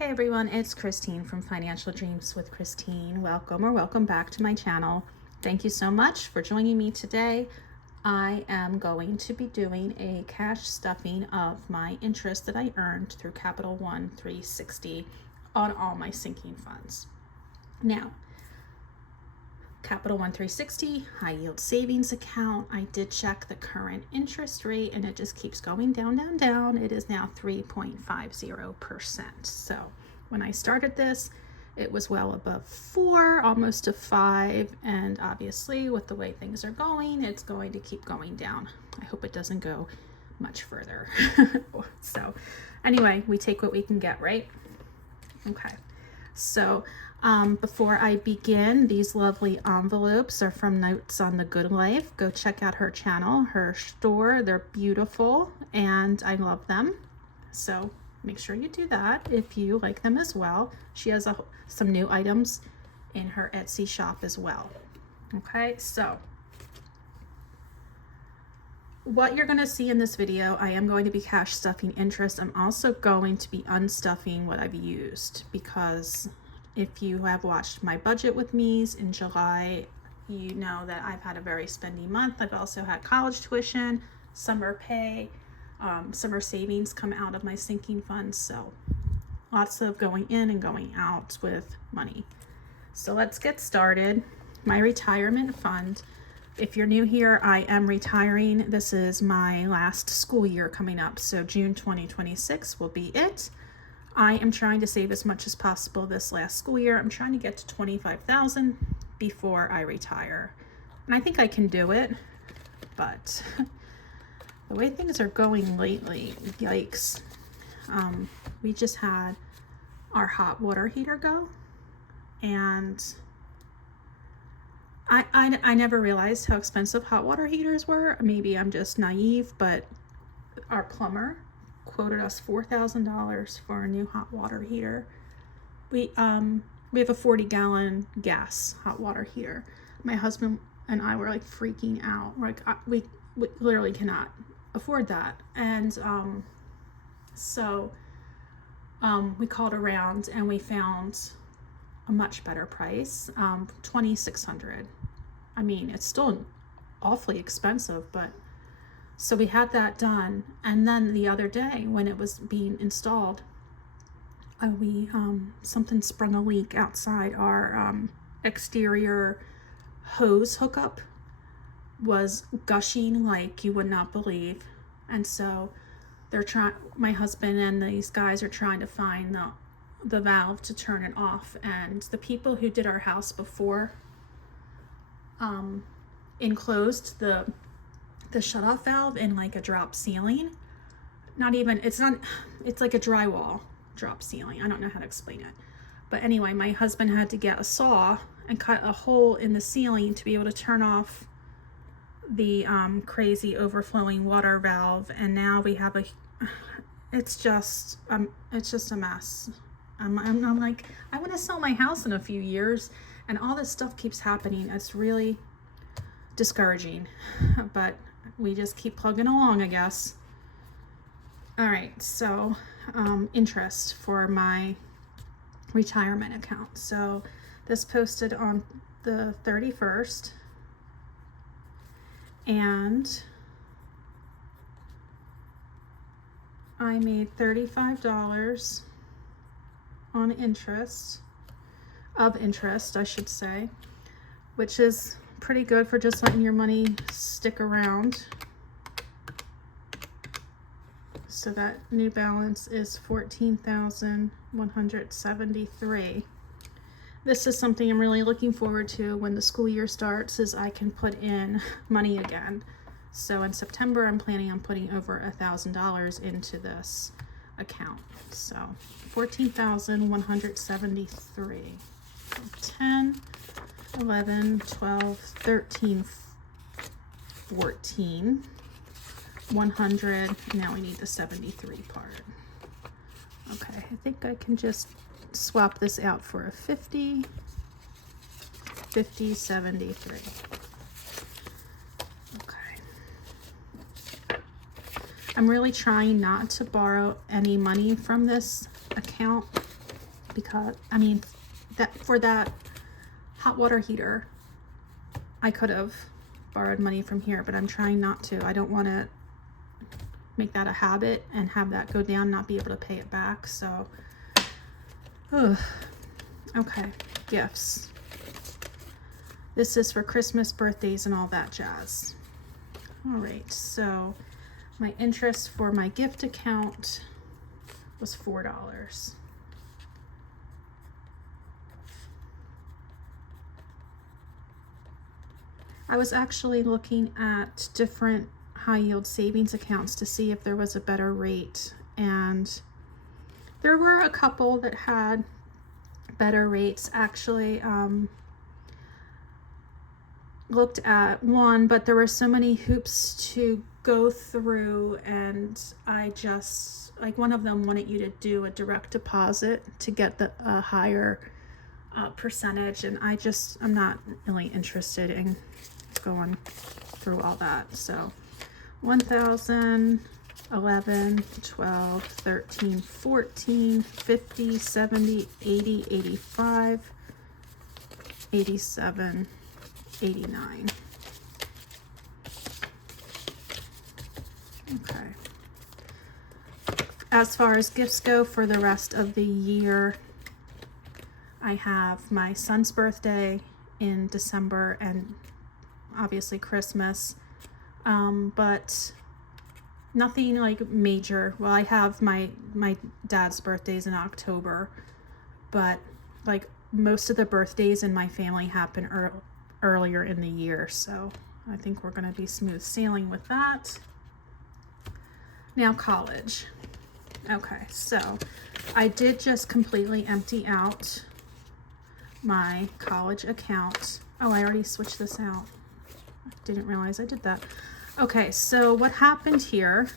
Hey everyone, it's Christine from Financial Dreams with Christine. Welcome back to my channel. Thank you so much for joining me today. I am going to be doing a cash stuffing of my interest that I earned through Capital One 360 on all my sinking funds. Now, Capital One 360 high yield savings account, I did check the current interest rate and it just keeps going down. It is now 3.50%. So when I started this, it was well above 4, almost to 5, and obviously with the way things are going, it's going to keep going down. I hope it doesn't go much further. So anyway, we take what we can get, right? Okay. So before I begin, these lovely envelopes are from Notes on the Good Life. Go check out her channel, her store. They're beautiful and I love them. So make sure you do that if you like them as well. She has some new items in her Etsy shop as well. Okay, so what you're going to see in this video, I am going to be cash stuffing interest. I'm also going to be unstuffing what I've used, because if you have watched my budget with me's in July, you know that I've had a very spendy month. I've also had college tuition, summer pay, summer savings come out of my sinking funds. So lots of going in and going out with money. So let's get started. My retirement fund. If you're new here, I am retiring. This is my last school year coming up. So June 2026 will be it. I am trying to save as much as possible this last school year. I'm trying to get to 25,000 before I retire. And I think I can do it, but the way things are going lately, yikes. We just had our hot water heater go, and I never realized how expensive hot water heaters were. Maybe I'm just naive, but our plumber quoted us $4,000 for a new hot water heater. We have a 40-gallon gas hot water heater. My husband and I were like freaking out. Like we literally cannot afford that. And so we called around and we found a much better price, $2,600. I mean, it's still awfully expensive, but so we had that done. And then the other day when it was being installed, something sprung a leak outside. Our exterior hose hookup was gushing like you would not believe. And so my husband and these guys are trying to find the valve to turn it off. And the people who did our house before enclosed the shutoff valve in like a drop ceiling. It's like a drywall drop ceiling. I don't know how to explain it. But anyway, my husband had to get a saw and cut a hole in the ceiling to be able to turn off the crazy overflowing water valve. And now we have it's just a mess. I'm like, I want to sell my house in a few years, and all this stuff keeps happening. It's really discouraging, but we just keep plugging along, I guess. All right, so interest for my retirement account. So this posted on the 31st, and I made $35 on interest, I should say, which is pretty good for just letting your money stick around. So that new balance is $14,173. This is something I'm really looking forward to when the school year starts, is I can put in money again. So in September, I'm planning on putting over $1,000 into this account. So 14,173. 10, 11, 12, 13, 14, 100. Now we need the 73 part. Okay, I think I can just swap this out for a 50, 73. Okay. I'm really trying not to borrow any money from this account because I mean, that for that hot water heater, I could have borrowed money from here, but I'm trying not to. I don't want to make that a habit and have that go down, not be able to pay it back. So, okay, gifts. This is for Christmas, birthdays, and all that jazz. All right, so my interest for my gift account was $4. I was actually looking at different high yield savings accounts to see if there was a better rate, and there were a couple that had better rates. Actually, looked at one, but there were so many hoops to go through, and I just, like, one of them wanted you to do a direct deposit to get the higher percentage, and I'm not really interested in going through all that. So 1,000, 11, 12, 13, 14, 50, 70, 80, 85, 87, 89. Okay. As far as gifts go for the rest of the year, I have my son's birthday in December and obviously Christmas, but nothing like major. Well, I have my dad's birthdays in October, but like most of the birthdays in my family happen earlier in the year, so I think we're going to be smooth sailing with that. Now college. Okay, so I did just completely empty out my college account. Oh, I already switched this out. I didn't realize I did that. Okay, so what happened here?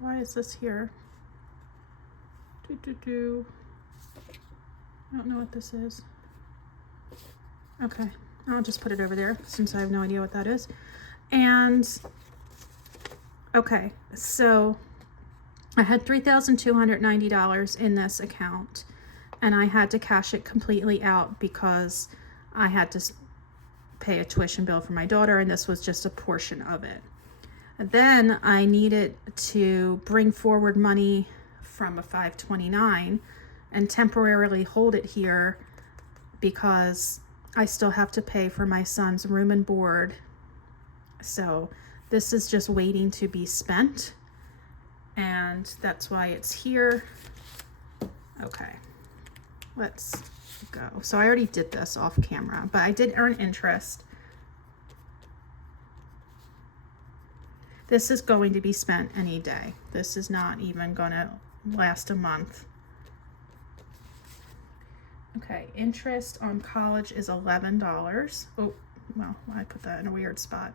Why is this here? I don't know what this is. Okay, I'll just put it over there since I have no idea what that is. And okay, so I had $3,290 in this account, and I had to cash it completely out because I had to pay a tuition bill for my daughter, and this was just a portion of it. Then I needed to bring forward money from a 529 and temporarily hold it here because I still have to pay for my son's room and board. So this is just waiting to be spent, and that's why it's here. Okay, let's go. So I already did this off camera, but I did earn interest. This is going to be spent any day. This is not even going to last a month. Okay, interest on college is $11. Oh, well, I put that in a weird spot.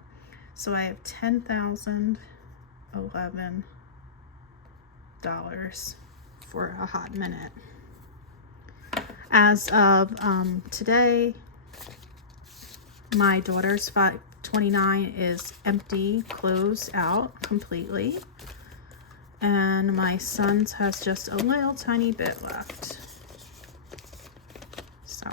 So I have $10,011 for a hot minute. As of today, my daughter's 529 is empty, closed out completely, and my son's has just a little tiny bit left. So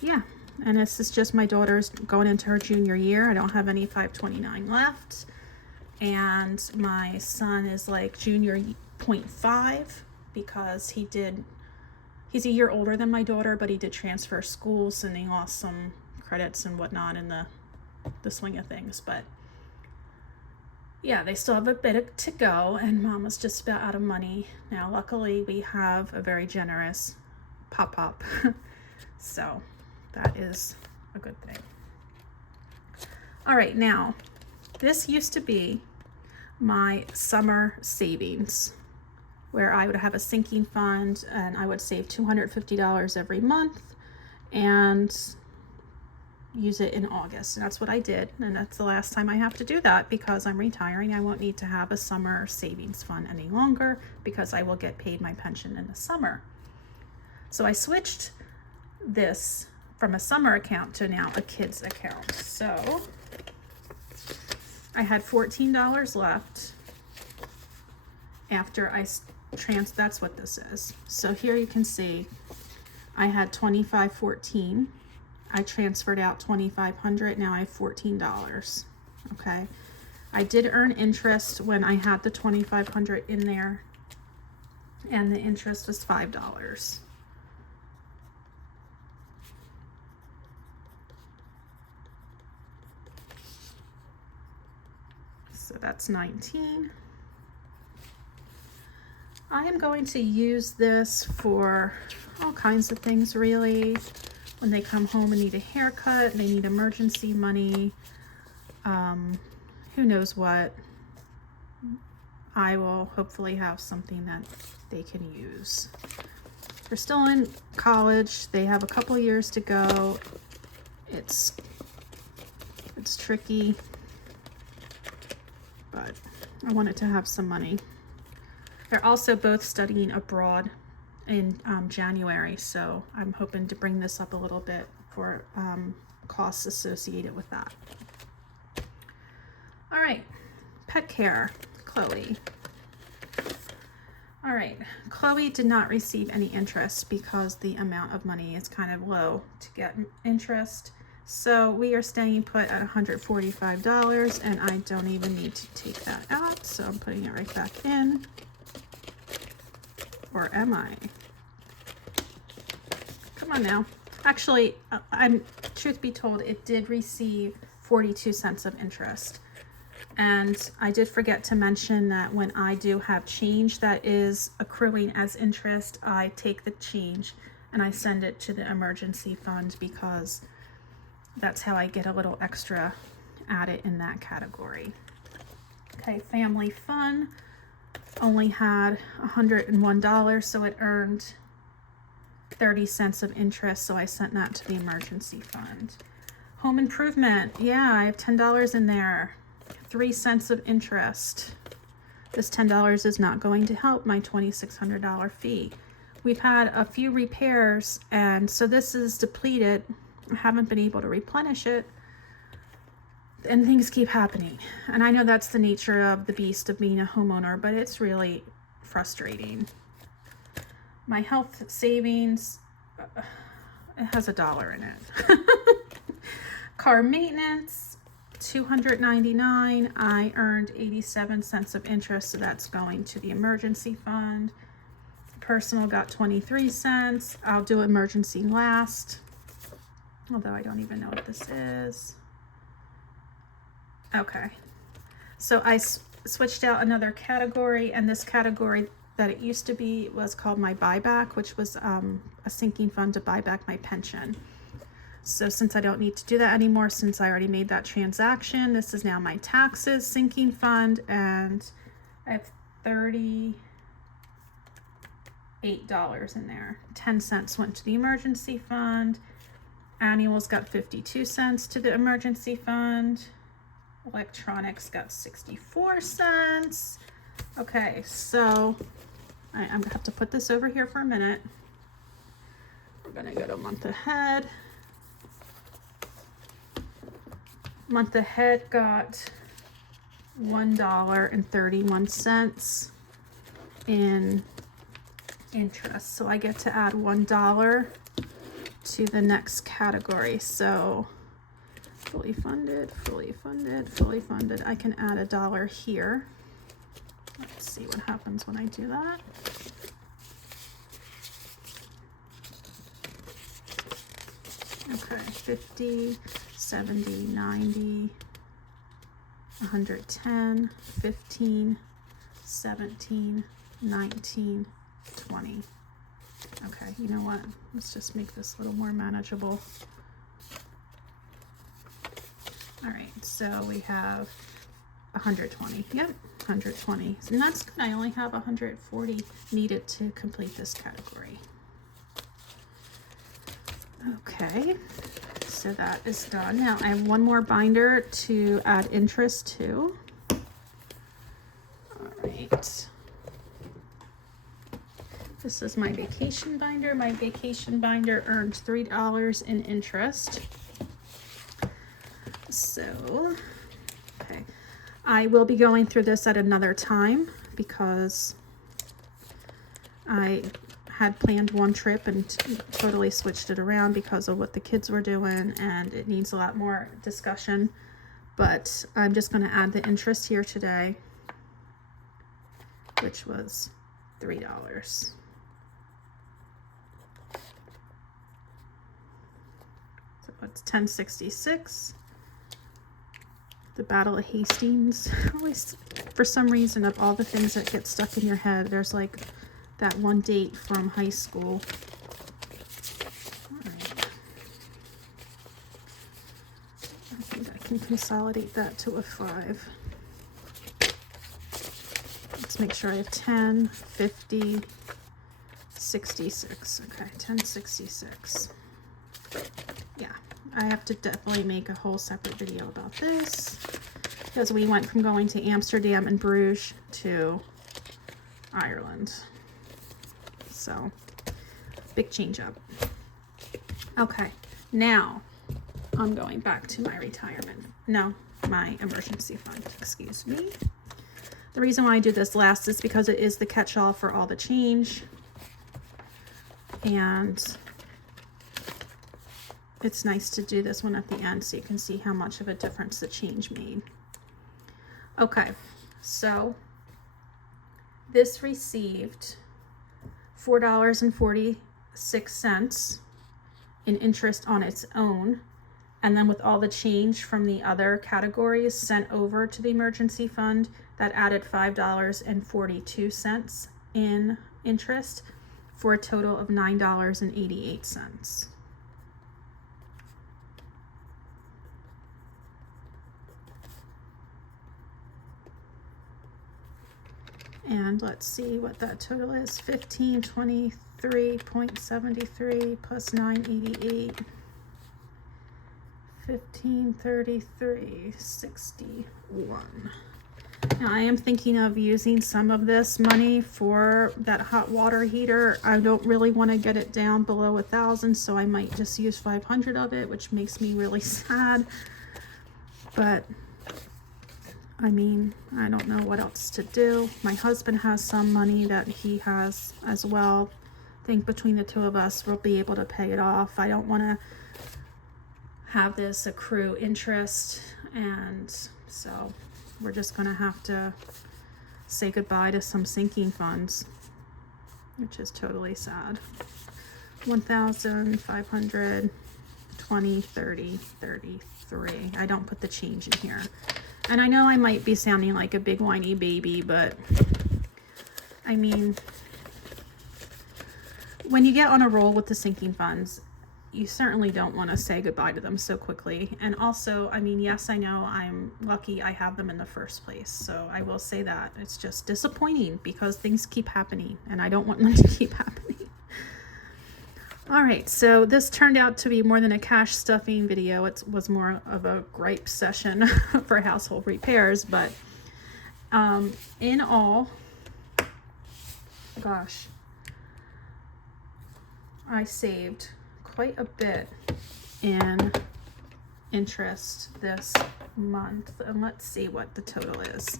yeah, and this is just my daughter's going into her junior year. I don't have any 529 left, and my son is like junior 0.5 because he's a year older than my daughter, but he did transfer schools, sending off some credits and whatnot in the swing of things. But yeah, they still have a bit to go, and Mama's just about out of money now. Luckily, we have a very generous pop so that is a good thing. All right, now this used to be my summer savings, where I would have a sinking fund and I would save $250 every month and use it in August. And that's what I did. And that's the last time I have to do that because I'm retiring. I won't need to have a summer savings fund any longer because I will get paid my pension in the summer. So I switched this from a summer account to now a kids account. So I had $14 left after I that's what this is. So here you can see I had $25.14. I transferred out $2,500. Now I have $14. Okay. I did earn interest when I had the $2,500 in there, and the interest was $5. So that's 19. I am going to use this for all kinds of things, really. When they come home and need a haircut, they need emergency money, who knows what. I will hopefully have something that they can use. They're still in college. They have a couple years to go. It's tricky, but I wanted to have some money. They're also both studying abroad in January, so I'm hoping to bring this up a little bit for costs associated with that. All right, pet care, Chloe. All right, Chloe did not receive any interest because the amount of money is kind of low to get interest. So we are staying put at $145, and I don't even need to take that out, so I'm putting it right back in. Or am I? Come on now. Actually, truth be told, it did receive 42 cents of interest. And I did forget to mention that when I do have change that is accruing as interest, I take the change and I send it to the emergency fund, because that's how I get a little extra added in that category. Okay, family fun only had $101, so it earned 30 cents of interest, so I sent that to the emergency fund. Home improvement, yeah, I have $10 in there, 3 cents of interest. This $10 is not going to help my $2,600 fee. We've had a few repairs, and so this is depleted. I haven't been able to replenish it, and things keep happening. And I know that's the nature of the beast of being a homeowner, but it's really frustrating. My health savings, it has $1 in it. Car maintenance, $299. I earned 87 cents of interest, so that's going to the emergency fund. Personal got 23 cents. I'll do emergency last, although I don't even know what this is. Okay, so I switched out another category, and this category that it used to be was called my buyback, which was a sinking fund to buy back my pension. So since I don't need to do that anymore, since I already made that transaction, this is now my taxes sinking fund, and I have $38 in there. 10 cents went to the emergency fund. Annuals got 52 cents to the emergency fund. Electronics got 64 cents. Okay, so I'm gonna have to put this over here for a minute. We're gonna go to month ahead. Month ahead got $1.31 in interest. So I get to add $1 to the next category. So fully funded, fully funded, fully funded. I can add $1 here. Let's see what happens when I do that. Okay, 50, 70, 90, 110, 15, 17, 19, 20. Okay, you know what? Let's just make this a little more manageable. All right, so we have 120. Yep, 120. And that's good. I only have 140 needed to complete this category. Okay, so that is done. Now I have one more binder to add interest to. All right. This is my vacation binder. My vacation binder earned $3 in interest. So, okay, I will be going through this at another time because I had planned one trip and totally switched it around because of what the kids were doing, and it needs a lot more discussion. But I'm just going to add the interest here today, which was $3. So it's $10.66. The Battle of Hastings. Always, for some reason, of all the things that get stuck in your head, there's like that one date from high school. All right. I think I can consolidate that to a 5. Let's make sure I have 10, 50, 66. Okay, 1066. Yeah, I have to definitely make a whole separate video about this because we went from going to Amsterdam and Bruges to Ireland. So, big change up. Okay, now I'm going back to my retirement. No, my emergency fund, excuse me. The reason why I do this last is because it is the catch-all for all the change. And it's nice to do this one at the end so you can see how much of a difference the change made. Okay, so this received $4.46 in interest on its own, and then with all the change from the other categories sent over to the emergency fund, that added $5.42 in interest for a total of $9.88. And let's see what that total is. 1523.73 plus 988. 1533.61. Now I am thinking of using some of this money for that hot water heater. I don't really want to get it down below 1,000, so I might just use 500 of it, which makes me really sad. But I mean, I don't know what else to do. My husband has some money that he has as well. I think between the two of us, we'll be able to pay it off. I don't want to have this accrue interest, and so we're just going to have to say goodbye to some sinking funds, which is totally sad. 1,500, 20, 30, 33. I don't put the change in here. And I know I might be sounding like a big whiny baby, but I mean, when you get on a roll with the sinking funds, you certainly don't want to say goodbye to them so quickly. And also, I mean, yes, I know I'm lucky I have them in the first place. So I will say that. It's just disappointing because things keep happening and I don't want them to keep happening. All right, so this turned out to be more than a cash stuffing video. It was more of a gripe session for household repairs, but in all, gosh, I saved quite a bit in interest this month. And let's see what the total is.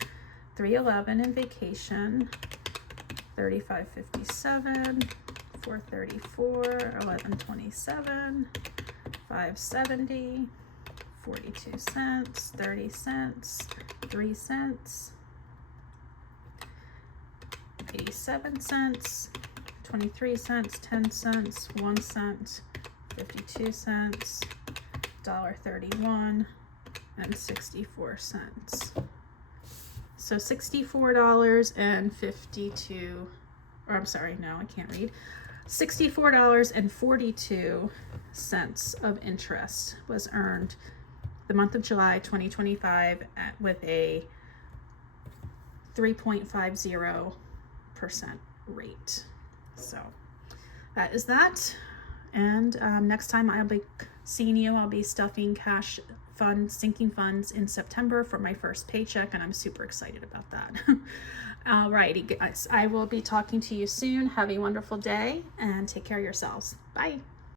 $311 in vacation, $35.57, $434, $11.27, $5.70, 42 cents, 30 cents, 3 cents, 87 cents, 23 cents, 10 cents, 1 cent, 52 cents, $1.31, and 64 cents. So $64.52, or I'm sorry, no, I can't read. $64.42 of interest was earned the month of July 2025 with a 3.50% rate. So that is that. And next time I'll be seeing you, I'll be stuffing cash funds, sinking funds in September for my first paycheck, and I'm super excited about that. Alrighty, guys, I will be talking to you soon. Have a wonderful day and take care of yourselves. Bye.